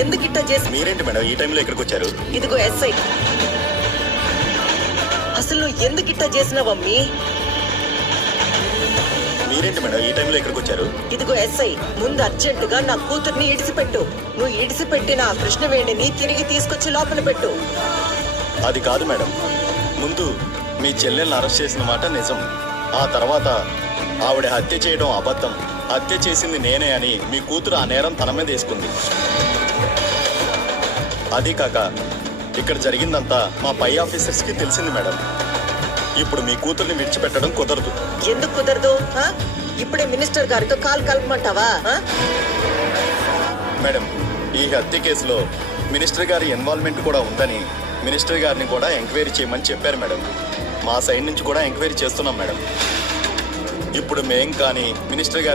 ఎందుకు ఇట్టా చేసి మీరేంటి మేడం ఈ టైంలో ఇక్కడికి వచ్చారు? ఇదిగో ఎస్ఐ, అసలు నువ్వు ఎందుకు ఇట్టా చేసినావమ్మీ? మీరేంటి మేడం ఈ టైంలో ఇక్కడికి వచ్చారు? ఇదిగో ఎస్ఐ, ముందు అర్జెంటుగా నా కూతుర్ని ఇడిసిపెట్టు. నువ్వు ఇడిసిపెట్టిన ఆ కృష్ణవేణిని తిరిగి తీసుకొచ్చి లోపల పెట్టు. అది కాదు మేడం, ముందు మీ చెల్లెల్ని అరెస్ట్ చేసిన మాట నిజం. ఆ తర్వాత ఆవిడ హత్య చేయడం అబద్ధం, హత్య చేసింది నేనే అని మీ కూతురు ఆ నేరం తన మీద వేసుకుంది. అది కాక ఇక్కడ జరిగిందంతా మా పై ఆఫీసర్స్కి తెలిసింది మేడం. ఇప్పుడు మీ కూతుర్ని విడిచిపెట్టడం కుదరదు. ఎందుకు కుదరదు? ఇప్పుడే మినిస్టర్ గారితో కాల్ కలపమంటావా? మేడం, ఈ హత్య కేసులో మినిస్టర్ గారి ఇన్వాల్వ్మెంట్ కూడా ఉందని మినిస్టర్ గారిని కూడా ఎంక్వైరీ చేయమని చెప్పారు మేడం. మా సైడ్ నుంచి కూడా ఎంక్వైరీ చేస్తున్నాం మేడం. ఇప్పుడు మేం కానీ మినిస్టర్ గారి